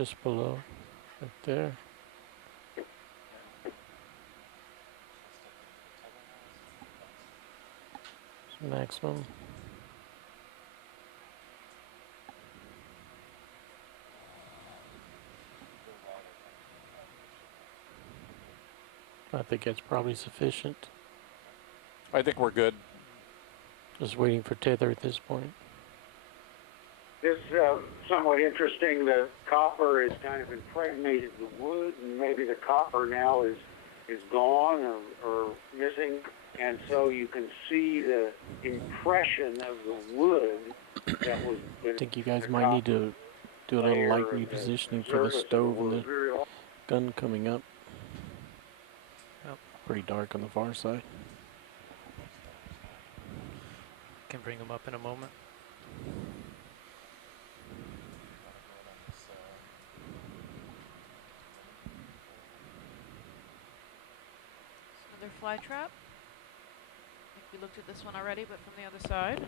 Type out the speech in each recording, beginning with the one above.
just below, right there. Maximum. I think that's probably sufficient. I think we're good. Just waiting for tether at this point. This is somewhat interesting. The copper is kind of impregnated the wood, and maybe the copper now is gone or missing, and so you can see the impression of the wood that was. I think you guys might need to do a little light repositioning for the stove and the gun coming up. Yep. Pretty dark on the far side. Can bring them up in a moment. Another fly trap. I think we looked at this one already, but from the other side.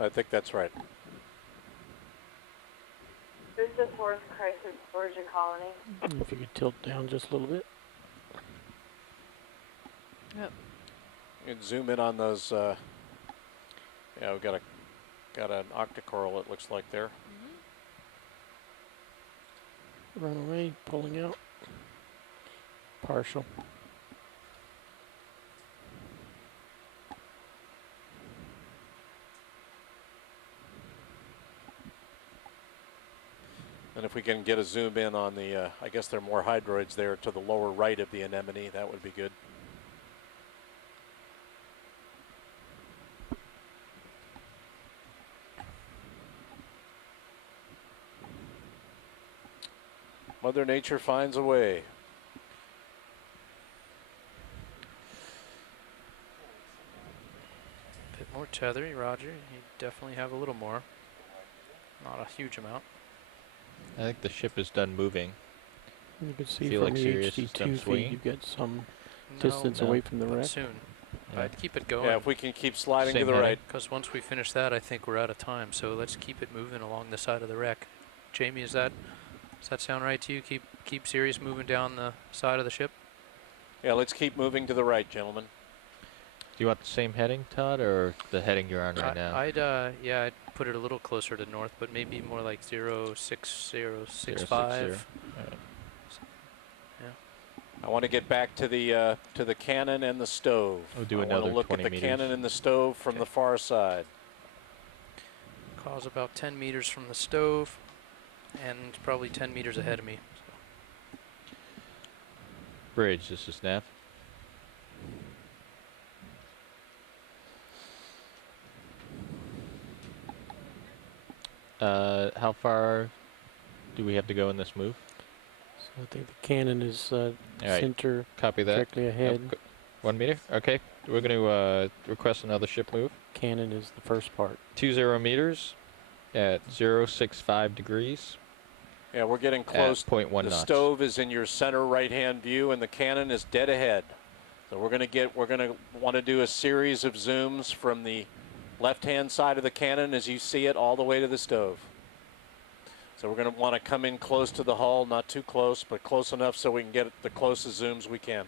I think that's right. This is the fourth crisis origin colony. If you could tilt down just a little bit. Yep. You can zoom in on those. Yeah, we've got an octocoral. It looks like there. Run away, pulling out. Partial. And if we can get a zoom in on the, I guess there are more hydroids there to the lower right of the anemone, that would be good. Mother Nature finds a way. Bit more tethery, Roger. You definitely have a little more. Not a huge amount. I think the ship is done moving. You can see Feel from like the Sirius is done HD2 feed, swinging? you get some No, distance no. away from the but wreck. soon. Yeah. I'd keep it going. Yeah, if we can keep sliding to Same the heading. right. Because once we finish that, I think we're out of time. So let's keep it moving along the side of the wreck. Jamie, does that sound right to you? Keep Sirius moving down the side of the ship? Yeah, let's keep moving to the right, gentlemen. Do you want the same heading, Todd, or the heading you're on right now? I'd put it a little closer to north, but maybe more like 06065. 060. Alright. I want to get back to the cannon and the stove. We'll do I want another to look 20 at the meters. cannon and the stove from Okay. the far side. Cause about 10 meters from the stove, and probably 10 meters ahead of me. Bridge, this is Nav. How far do we have to go in this move? So I think the cannon is right. center Copy that. directly ahead. Yep, 1 meter. Okay, we're going to request another ship move. Cannon is the first part. 20 meters at 065 degrees. Yeah, we're getting close. At 0.1 The knots. stove is in your center right-hand view, and the cannon is dead ahead. So we're going to want to do a series of zooms from the left-hand side of the cannon as you see it all the way to the stove. So we're going to want to come in close to the hull, not too close, but close enough so we can get the closest zooms we can.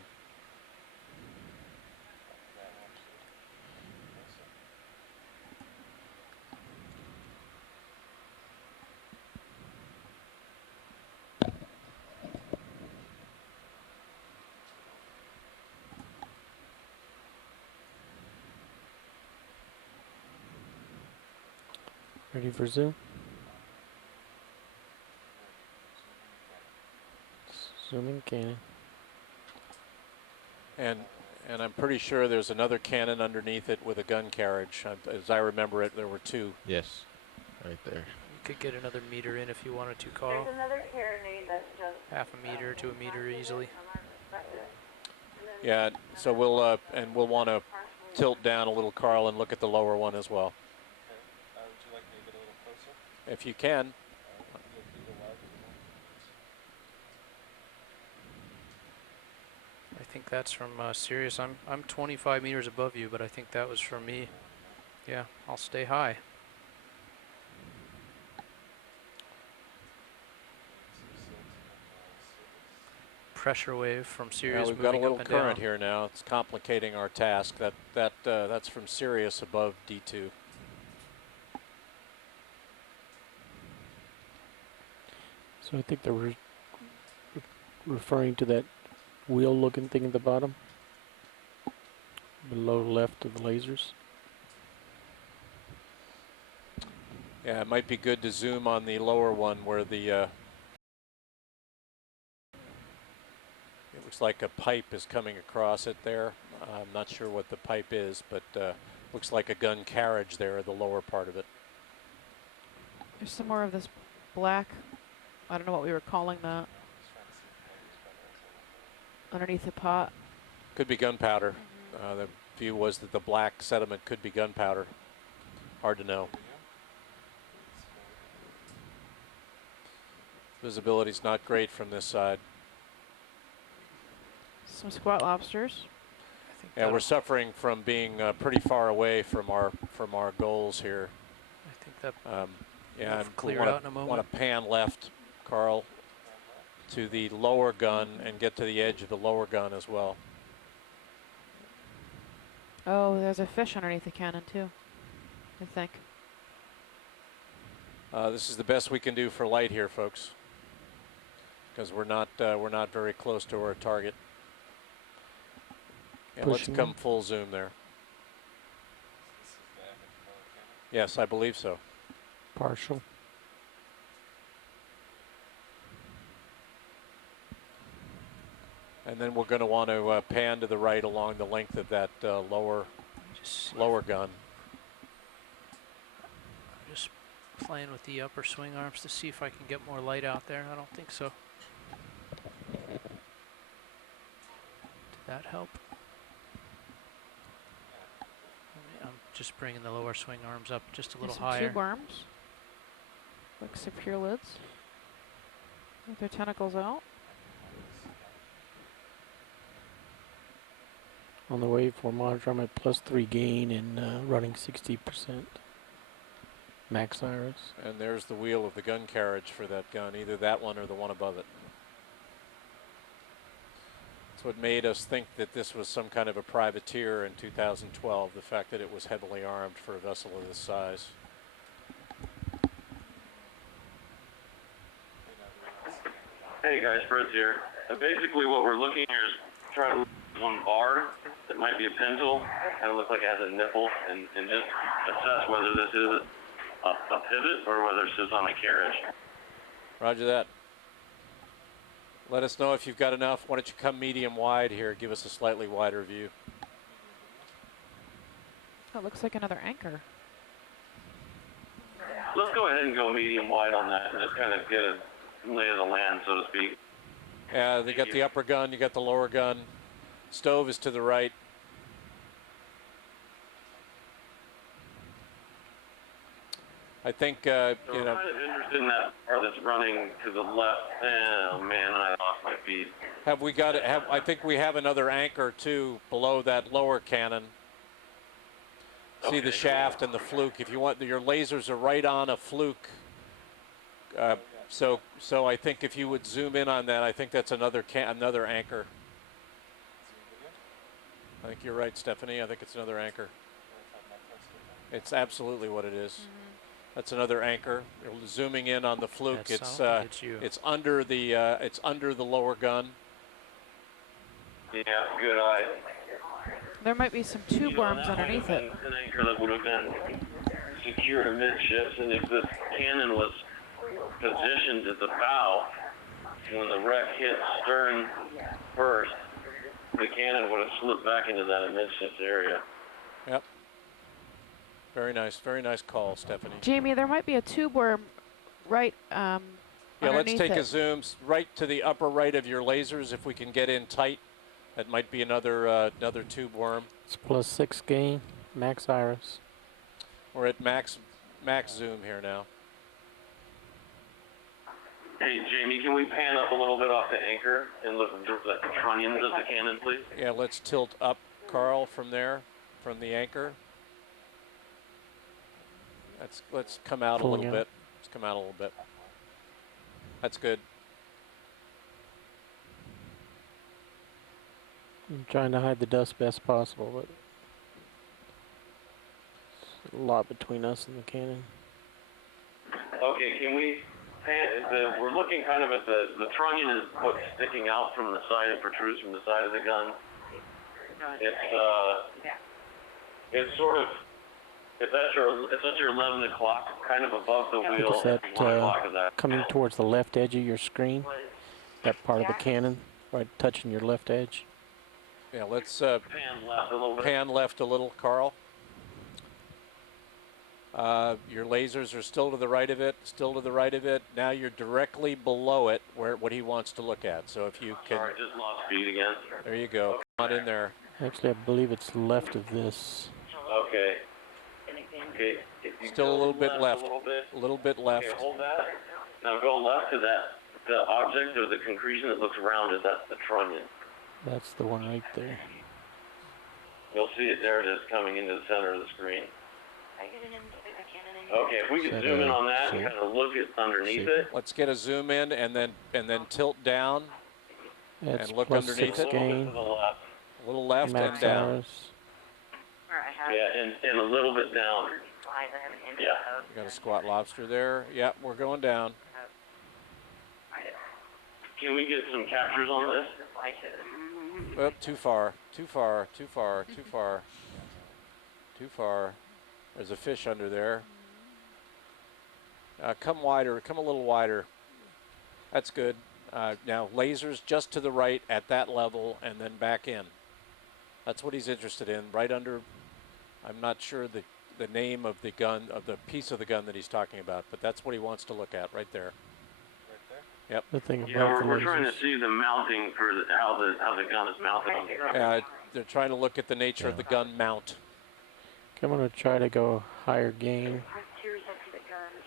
Ready for zoom? Zooming cannon. And I'm pretty sure there's another cannon underneath it with a gun carriage. As I remember it, there were two. Yes, right there. You could get another meter in if you wanted to, Carl. There's another carronade that's just Half a meter to a meter easily. Yeah, so we'll want to tilt down a little, Carl, and look at the lower one as well. Would you like me to get a little closer? If you can. I think that's from Sirius. I'm 25 meters above you, but I think that was from me. Yeah, I'll stay high. Pressure wave from Sirius. We've got a little current here now. It's complicating our task. That's from Sirius above D2. So I think they were referring to that wheel-looking thing at the bottom, below left of the lasers. Yeah, it might be good to zoom on the lower one where the it looks like a pipe is coming across it there. I'm not sure what the pipe is, but looks like a gun carriage there, the lower part of it. There's some more of this black, I don't know what we were calling that, underneath the pot. Could be gunpowder. The view was that the black sediment could be gunpowder. Hard to know. Visibility's not great from this side. Some squat lobsters. Yeah, we're suffering from being pretty far away from our goals here. I think that yeah, clear out in a moment. Want to pan left, Carl, to the lower gun and get to the edge of the lower gun as well. Oh, there's a fish underneath the cannon too, I think. This is the best we can do for light here, folks, because we're not very close to our target. Yeah, let's come full zoom there. Yes, I believe so. Partial. And then we're going to want to pan to the right along the length of that lower gun. I'm just playing with the upper swing arms to see if I can get more light out there. I don't think so. Did that help? I'm just bringing the lower swing arms up just a little higher. Tube arms, like secure lids, with their tentacles out. On the waveform monitor, I'm at +3 gain and running 60% max iris. And there's the wheel of the gun carriage for that gun, either that one or the one above it. That's what made us think that this was some kind of a privateer in 2012, the fact that it was heavily armed for a vessel of this size. Hey guys, Fred's here. Basically what we're looking here is trying to one bar that might be a pencil, kind of looks like it has a nipple, and just assess whether this is a pivot or whether it sits on a carriage. Roger that. Let us know if you've got enough. Why don't you come medium wide here, give us a slightly wider view. That looks like another anchor. Let's go ahead and go medium wide on that and just kind of get a lay of the land, so to speak. Yeah, they got the upper gun, you got the lower gun. Stove is to the right. I think, so you know. I'm kind of interested in that part that's running to the left. Oh man, I lost my feed. Have we got it? I think we have another anchor too below that lower cannon. See the shaft and the fluke. If you want, your lasers are right on a fluke. So I think if you would zoom in on that, I think that's another anchor. I think you're right, Stephanie. I think it's another anchor. It's absolutely what it is. That's another anchor. Zooming in on the fluke, it's under the lower gun. Yeah, good eye. There might be some tube arms underneath it. An anchor that would have been secured amidships, and if the cannon was positioned at the bow, when the wreck hit stern first, the cannon would have slipped back into that amidships area. Yep. Very nice call, Stephanie. Jamie, there might be a tube worm right yeah, let's take it. a zoom right to the upper right of your lasers if we can get in tight. That might be another tube worm. It's +6 gain, max iris. We're at max zoom here now. Hey, Jamie, can we pan up a little bit off the anchor and look at the trunnions of the cannon, please? Yeah, let's tilt up, Carl, from there, from the anchor. Let's come out a little bit. Let's come out a little bit. That's good. I'm trying to hide the dust best possible, but there's a lot between us and the cannon. Okay, can we pan? We're looking kind of at the trunnion is what's sticking out from the side. It protrudes from the side of the gun. It's sort of. It's at your 11 o'clock, kind of above the wheel. Is that coming towards the left edge of your screen? That part of the cannon, right touching your left edge? Yeah, let's pan left a little bit. Pan left a little, Carl. Your lasers are still to the right of it, still to the right of it. Now you're directly below it, what he wants to look at. So if you can... Sorry, just lost speed again. There you go. Come on in there. Actually, I believe it's left of this. Okay. Okay. Still a little bit left. A little bit left. Okay, hold that. Now go left to that. The object or the concretion that looks rounded, that's the trunnion. That's the one right there. You'll see it there. It is coming into the center of the screen. Okay, if we could zoom in on that and kind of look at underneath it. Let's get a zoom in and then tilt down and look underneath it. Gain. A little left Max and down. hours. Yeah, and a little bit down. Yeah. You got a squat lobster there. Yep, we're going down. Can we get some captures on this? Oh, too far. Too far. Too far. Too far. Too far. There's a fish under there. Come wider. Come a little wider. That's good. Now, lasers just to the right at that level and then back in. That's what he's interested in. Right under, I'm not sure the name of the gun, of the piece of the gun that he's talking about, but that's what he wants to look at right there. Yep. The thing yeah, we're trying to see the mounting for how the gun is mounted. They're trying to look at the nature of the gun mount. Okay, I'm going to try to go higher gain.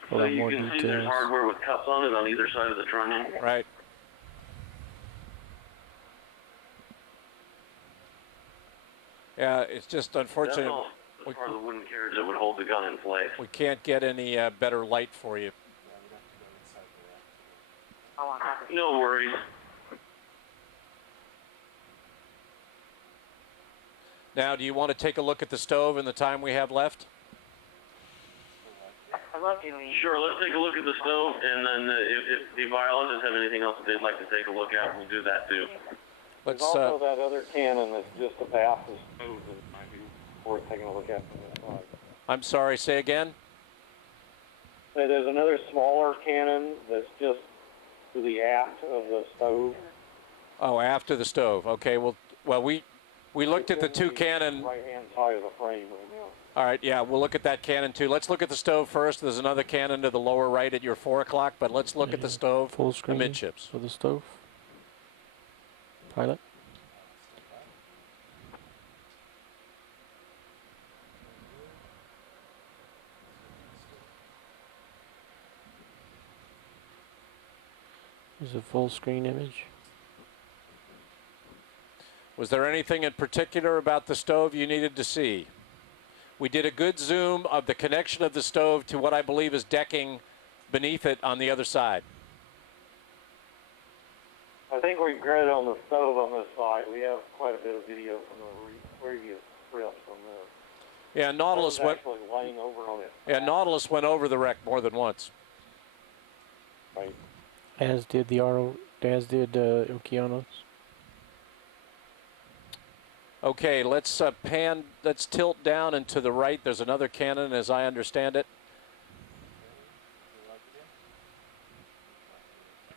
So you can see there's hardware with cups on it on either side of the trunnion. Right. Yeah, it's just unfortunate. That's part of the wooden carriage that would hold the gun in place. We can't get any better light for you. No worries. Now, do you want to take a look at the stove in the time we have left? Sure, let's take a look at the stove, and then if the biologists have anything else that they'd like to take a look at, we'll do that too. There's also that other cannon that's just abaft the stove that might be worth taking a look at from the side. I'm sorry, say again? There's another smaller cannon that's just to the aft of the stove. Oh, after the stove. Okay, well we looked at the two cannon. Right-hand side of the frame right now. All right, yeah, we'll look at that cannon too. Let's look at the stove first. There's another cannon to the lower right at your 4 o'clock, but let's look at the stove, full screen the midships. For the stove. Pilot. There's a full screen image. Was there anything in particular about the stove you needed to see? We did a good zoom of the connection of the stove to what I believe is decking beneath it on the other side. I think we've got it on the stove on this side. We have quite a bit of video from the previous trips on there. Yeah, Nautilus went actually laying over on it. Yeah, Nautilus went over the wreck more than once. Right. As did Okeanos. Okay, let's tilt down and to the right. There's another cannon, as I understand it.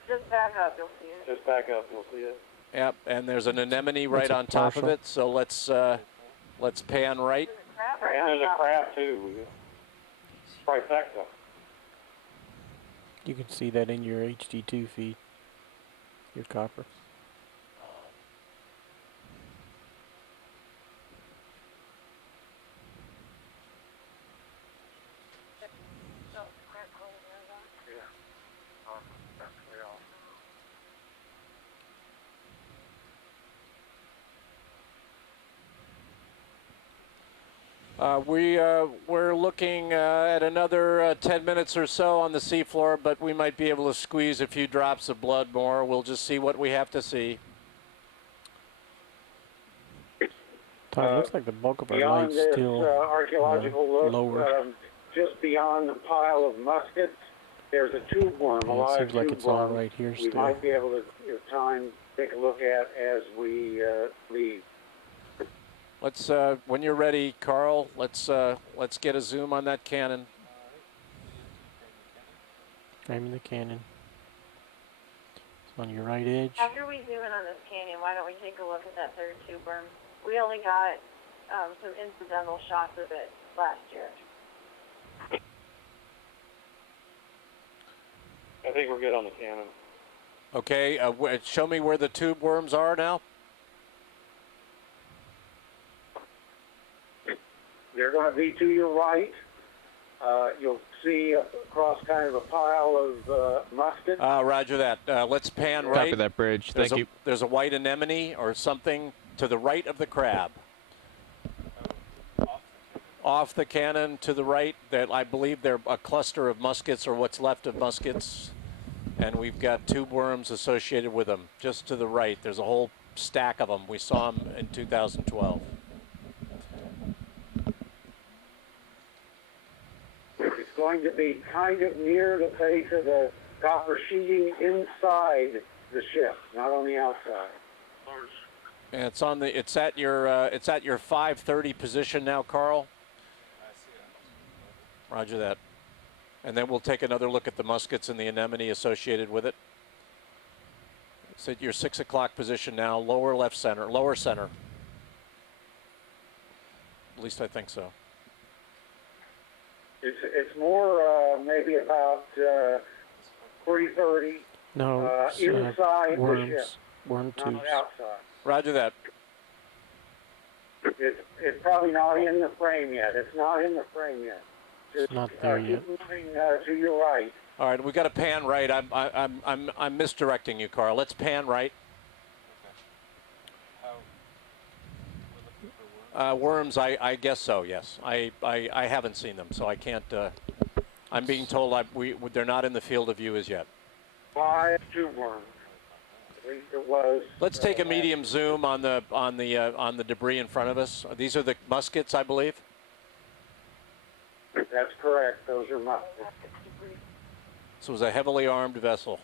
Just back up, you'll see it. Just back up, you'll see it. Yep, and there's an anemone right on top of it. So let's pan right. And there's a crab too. Trifecta. You can see that in your HD2 feed, your copper. We're looking at another 10 minutes or so on the seafloor, but we might be able to squeeze a few drops of blood more. We'll just see what we have to see. Todd, looks like the bulk of our beyond light's this still archaeological look, lower. just beyond the pile of muskets, there's a tube worm, a live seems like tube it's all worm right here we still. might be able to, if time, take a look at as we leave. Let's, when you're ready, Carl, let's get a zoom on that cannon. Framing the cannon. It's on your right edge. After we zoom in on this canyon, why don't we take a look at that third tube worm? We only got some incidental shots of it last year. I think we're good on the cannon. Okay, show me where the tube worms are now. They're going to be to your right. You'll see across kind of a pile of muskets. Roger that. Let's pan right. Top of that bridge. Thank you. There's a white anemone or something to the right of the crab. Off the cannon to the right, that I believe they're a cluster of muskets or what's left of muskets. And we've got tube worms associated with them. Just to the right, there's a whole stack of them. We saw them in 2012. It's going to be kind of near the face of the copper sheeting inside the ship, not on the outside. And it's on the. It's at your 5:30 position now, Carl. Roger that. And then we'll take another look at the muskets and the anemone associated with it. It's at your 6 o'clock position now, lower left center, lower center. At least I think so. It's more maybe about 3:30. No, inside worms, the ship, worm not tubes. outside. Roger that. It's probably not in the frame yet. It's not in the frame yet. Just, not there yet. Keep moving to your right. All right, we've got to pan right. I'm misdirecting you, Carl. Let's pan right. Worms, I guess so. Yes, I haven't seen them, so I can't. I'm being told they're not in the field of view as yet. 5 tube worms. At least it was. Let's take a medium zoom on the debris in front of us. These are the muskets, I believe. That's correct. Those are muskets. This was a heavily armed vessel.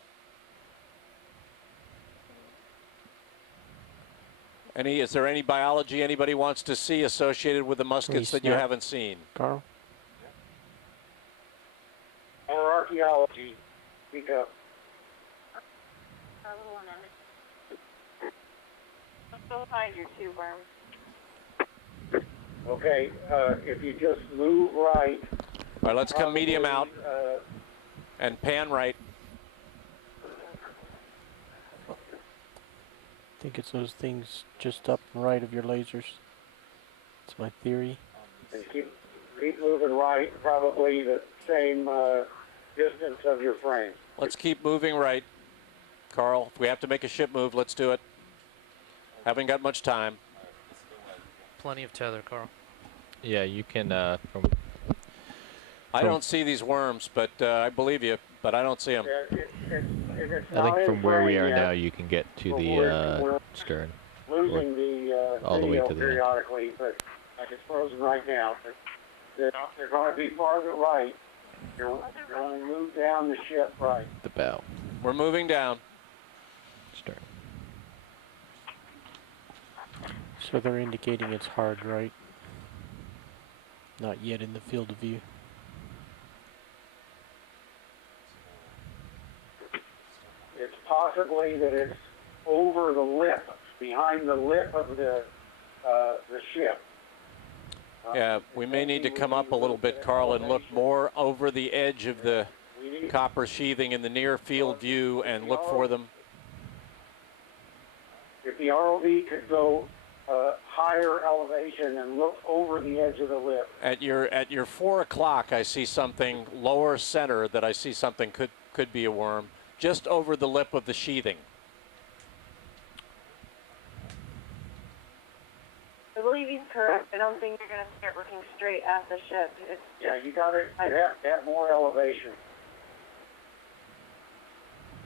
Is there any biology anybody wants to see associated with the muskets that you haven't seen? Carl? Or archaeology. Speak up. Let's go find your tube worms. Okay, if you just move right. All right, let's come medium out and pan right. I think it's those things just up and right of your lasers. That's my theory. And keep moving right, probably the same distance of your frame. Let's keep moving right, Carl. If we have to make a ship move, let's do it. Haven't got much time. Plenty of tether, Carl. Yeah, you can. I don't see these worms, but I believe you. But I don't see them. I think from where we are now, you can get to the stern. Losing the all the way to the periodically, but it's frozen right now. But they're going to be farther right. You're going to move down the ship right. The bow. We're moving down. Stern. So they're indicating it's hard right. Not yet in the field of view. It's possibly that it's over the lip, behind the lip of the ship. Yeah, we may need to come up a little bit, Carl, and look more over the edge of the copper sheathing in the near field view and look for them. If the ROV could go higher elevation and look over the edge of the lip. At your 4 o'clock, I see something lower center that I see something could be a worm, just over the lip of the sheathing. I believe he's correct. I don't think you're gonna start looking straight at the ship. Yeah, you got it. Have more elevation.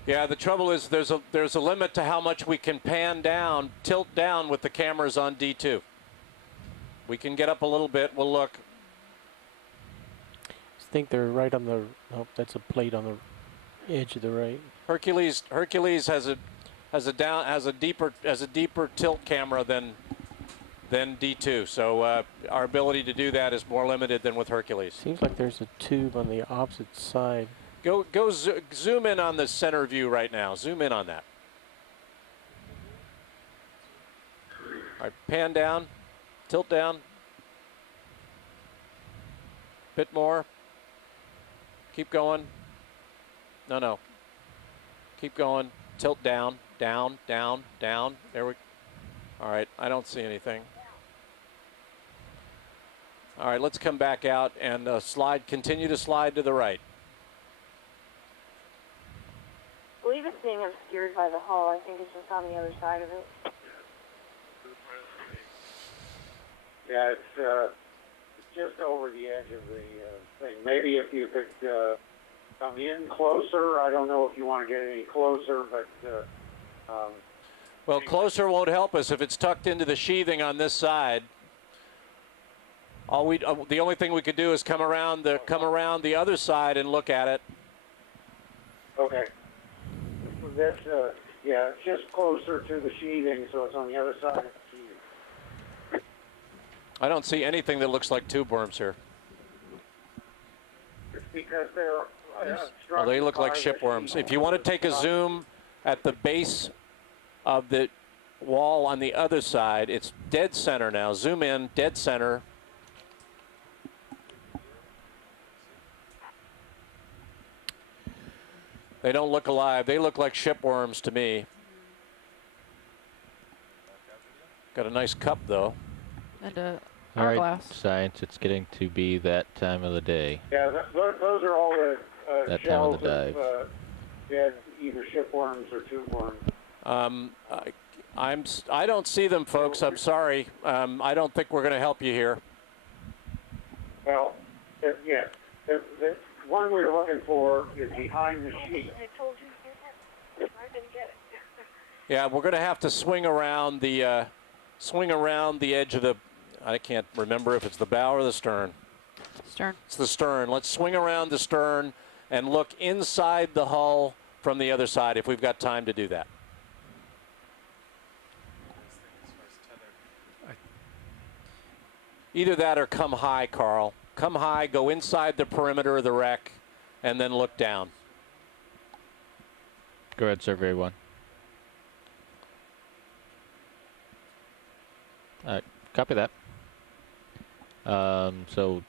Yeah, the trouble is there's a limit to how much we can pan down, tilt down with the cameras on D2. We can get up a little bit. We'll look. I think they're right on the. Oh, that's a plate on the edge of the right. Hercules has a deeper tilt camera than D2. So our ability to do that is more limited than with Hercules. Seems like there's a tube on the opposite side. Go zoom in on the center view right now. Zoom in on that. All right, pan down, tilt down. Bit more. Keep going. No. Keep going. Tilt down, down, down, down. There we. All right, I don't see anything. All right, let's come back out and slide. Continue to slide to the right. I believe it's being obscured by the hull. I think it's just on the other side of it. Yeah, it's just over the edge of the thing. Maybe if you could come in closer. I don't know if you want to get any closer, but well, closer won't help us if it's tucked into the sheathing on this side. The only thing we could do is come around the other side and look at it. okay. That's yeah, it's just closer to the sheathing, so it's on the other side of the sheathing. I don't see anything that looks like tube worms here. It's because they're Well, they look like shipworms. If you want to take a zoom at the base of the wall on the other side, it's dead center now. Zoom in, dead center. They don't look alive. They look like shipworms to me. Got a nice cup, though. And a All right, hourglass. science, it's getting to be that time of the day. Yeah, those are all the That time shells of the dive. dead either shipworms or tube worms. I don't see them, folks. I'm sorry. I don't think we're going to help you here. Well, yeah, the one we're looking for is behind the sheet. I told you, I didn't get it. Yeah, we're going to have to swing around the edge of the. I can't remember if it's the bow or the stern. Stern. It's the stern. Let's swing around the stern and look inside the hull from the other side if we've got time to do that. Either that or come high, Carl. Come high, go inside the perimeter of the wreck, and then look down. Go ahead, survey one. Copy that. So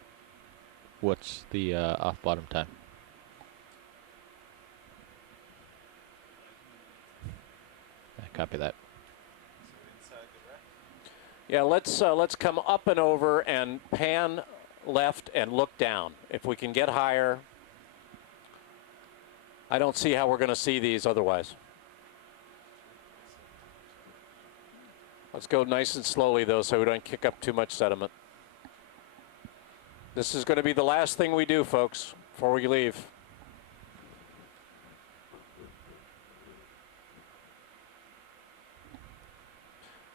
what's the off bottom time? Copy that. Yeah, let's come up and over and pan left and look down. If we can get higher, I don't see how we're going to see these otherwise. Let's go nice and slowly, though, so we don't kick up too much sediment. This is going to be the last thing we do, folks, before we leave.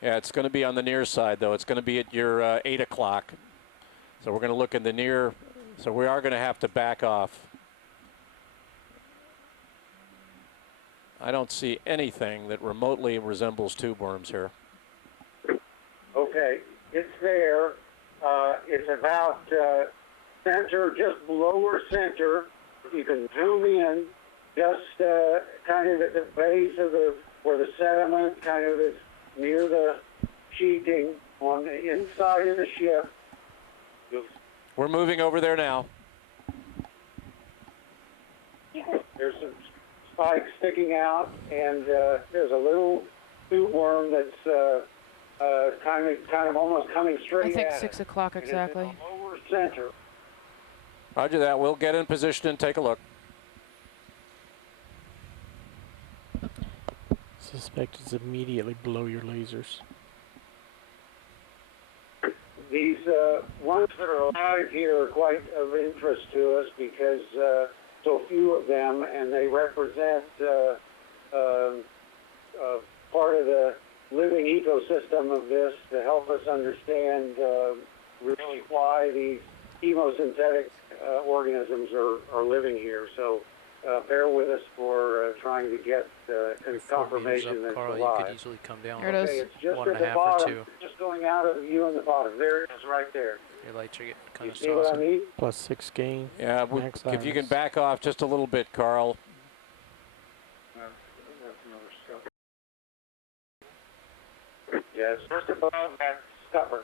Yeah, it's going to be on the near side, though. It's going to be at your 8 o'clock. So we're going to look in the near, so we are going to have to back off. I don't see anything that remotely resembles tube worms here. Okay, it's there. It's about center, just lower center. You can zoom in, just kind of at the base of where the sediment kind of is near the sheeting on the inside of the ship. We're moving over there now. There's some spikes sticking out, and there's a little tube worm that's kind of almost coming straight I think at 6 it. o'clock exactly. And it's in the lower center. Roger that. We'll get in position and take a look. Suspect it's immediately below your lasers. these ones that are alive here are quite of interest to us because so few of them, and they represent part of the living ecosystem of this to help us understand really why these chemosynthetic organisms are living here. So bear with us for trying to get confirmation that it's Carl, alive. you could easily come down. Here it is. Okay, it's just One at and a the half or bottom, two. just going out of the view on the bottom. There it is, right there. Your lights are getting kind You of see what I saucy. mean? +6 gain. Yeah, Max if you can Iris. back off just a little bit, Carl. Yes, just above that scupper.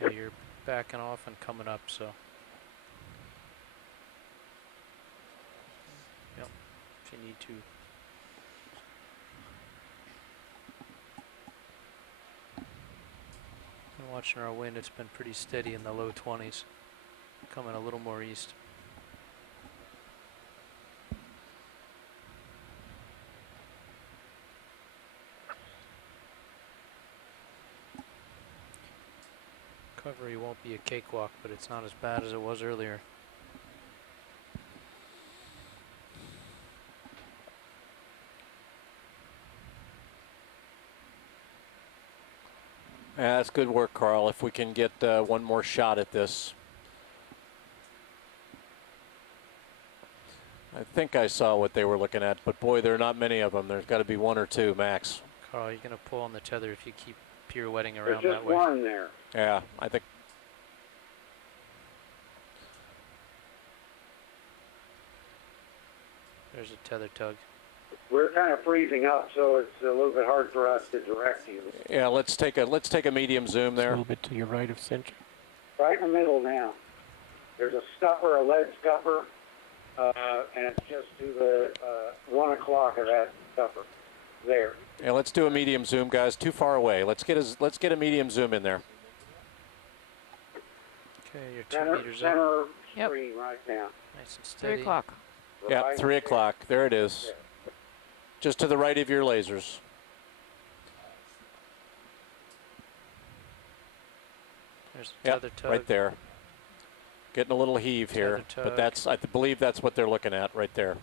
Yeah, you're backing off and coming up, so. Yep, if you need to. And watching our wind, it's been pretty steady in the low 20s. Coming a little more east. Recovery won't be a cakewalk, but it's not as bad as it was earlier. Yeah, that's good work, Carl. If we can get one more shot at this. I think I saw what they were looking at, but boy, there are not many of them. There's got to be one or two max. Carl, you're going to pull on the tether if you keep pirouetting There's around just that way. one there. Yeah, I think. There's a tether tug. We're kind of freezing up, so it's a little bit hard for us to direct you. Yeah, let's take a medium zoom It's a there. little bit to your right of center. Right in the middle now. There's a scupper, a lead scupper, and it's just to the 1 o'clock of that scupper. There. Yeah, let's do a medium zoom, guys. Too far away. Let's get a medium zoom in there. Okay, you're 2 meters up. Center Yep. screen right now. Nice and steady. 3 o'clock. Yeah, Right 3 there. o'clock. There it is. Just to the right of your lasers. There's a Yep, tether tug. right there. Getting a little heave here, Tether but tug. that's, I believe that's what they're looking at right there.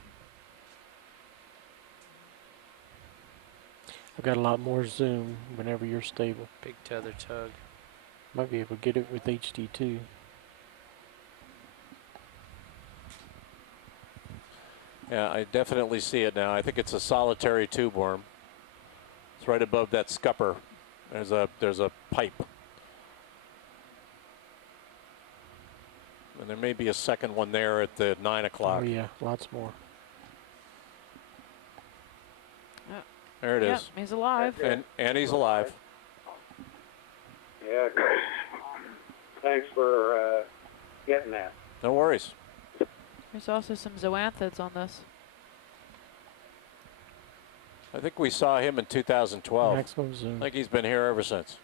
I've got a lot more zoom whenever you're stable. Big tether tug. Might be able to get it with HD2. Yeah, I definitely see it now. I think it's a solitary tube worm. It's right above that scupper. There's a pipe. And there may be a second one there at the 9 o'clock. Oh yeah, lots more. There it Yep, is. he's alive. And he's alive. Yeah, good. Thanks for getting that. No worries. There's also some zoanthids on this. I think we saw him in 2012. Maximum zoom. I think he's been here ever since.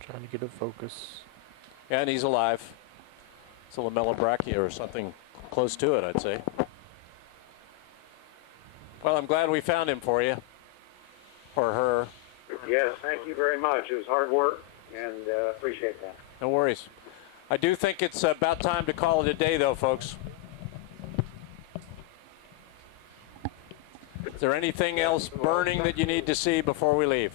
Trying to get a focus. Yeah, and he's alive. It's a lamellobrachia or something close to it, I'd say. Well, I'm glad we found him for you. Or her. Yes, thank you very much. It was hard work, and appreciate that. No worries. I do think it's about time to call it a day, though, folks. Is there anything else burning that you need to see before we leave?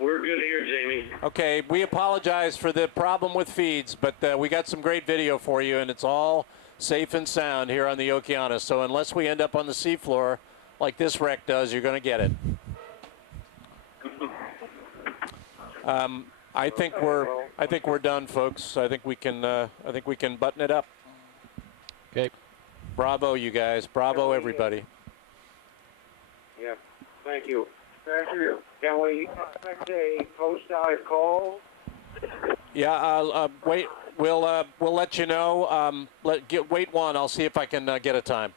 We're good here, Jamie. Okay, we apologize for the problem with feeds, but we got some great video for you, and it's all safe and sound here on the Okeanos. So unless we end up on the seafloor like this wreck does, you're going to get it. I think we're done, folks. I think we can button it up. Okay. Bravo, you guys. Bravo, everybody. Yeah, thank you. Thank you. Can we expect a post-dive call? Yeah, wait. We'll let you know. Wait one. I'll see if I can get a time.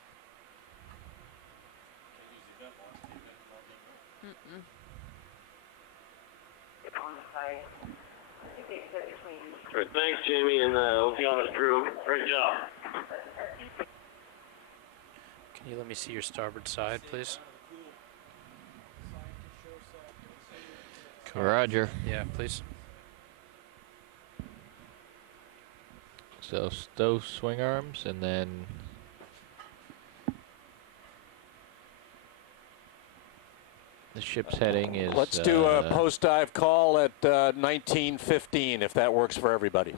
All right, thanks, Jamie, and Okeanos crew. Great job. Can you let me see your starboard side, please? Roger. Yeah, please. So stow swing arms and then the ship's heading is... Let's do a post-dive call at 19:15 if that works for everybody.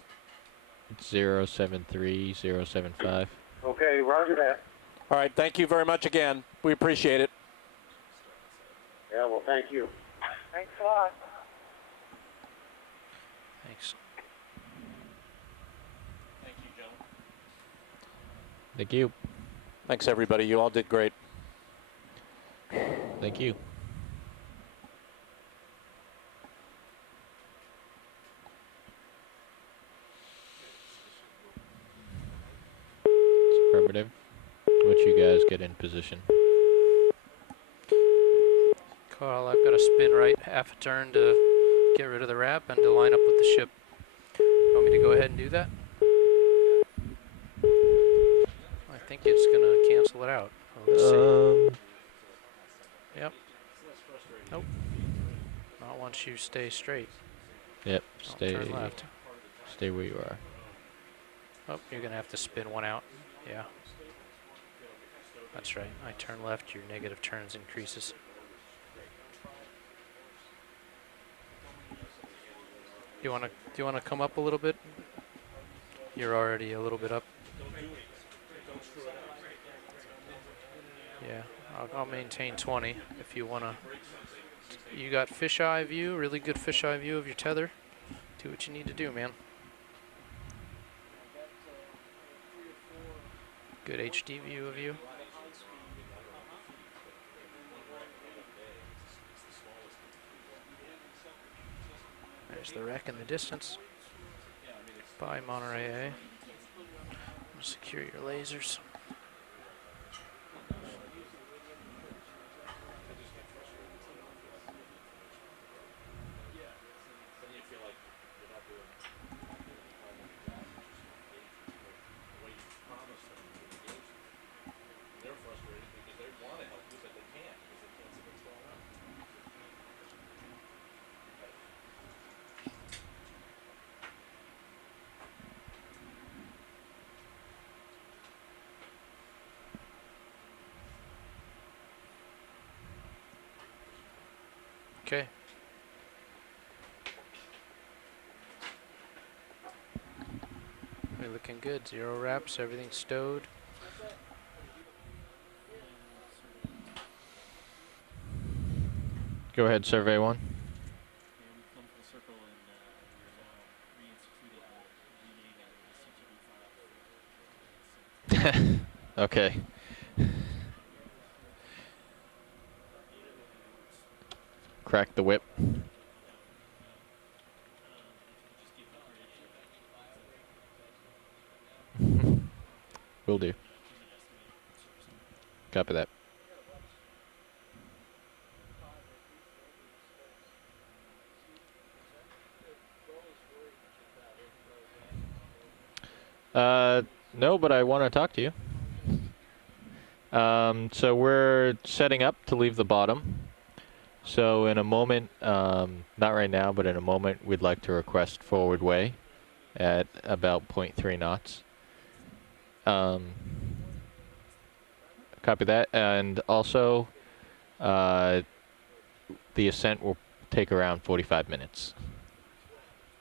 073075. Okay, roger that. All right, thank you very much again. We appreciate it. Yeah, well, thank you. Thanks a lot. Thanks. Thank you, gentlemen. Thank you. Thanks, everybody. You all did great. Thank you. Affirmative. Once you guys get in position. Carl, I've got to spin right half a turn to get rid of the wrap and to line up with the ship. Want me to go ahead and do that? I think it's going to cancel it out. Well, let's see. Yep. Nope. Not once you stay straight. Yep. Don't turn left. Stay where you are. Oh, you're going to have to spin one out. Yeah. That's right. I turn left, your negative turns increases. Do you want to come up a little bit? You're already a little bit up. Yeah, I'll maintain 20 if you want to. You got fisheye view, really good fisheye view of your tether. Do what you need to do, man. Good HD view of you. There's the wreck in the distance. By Monterrey. Secure your lasers. Okay. We're looking good. 0 wraps, everything stowed. Go ahead, survey 1. Okay. Crack the whip. Will do. Copy that. No, but I want to talk to you. So we're setting up to leave the bottom. So in a moment, not right now, but in a moment, we'd like to request forward way at about 0.3 knots. Copy that. And also, the ascent will take around 45 minutes.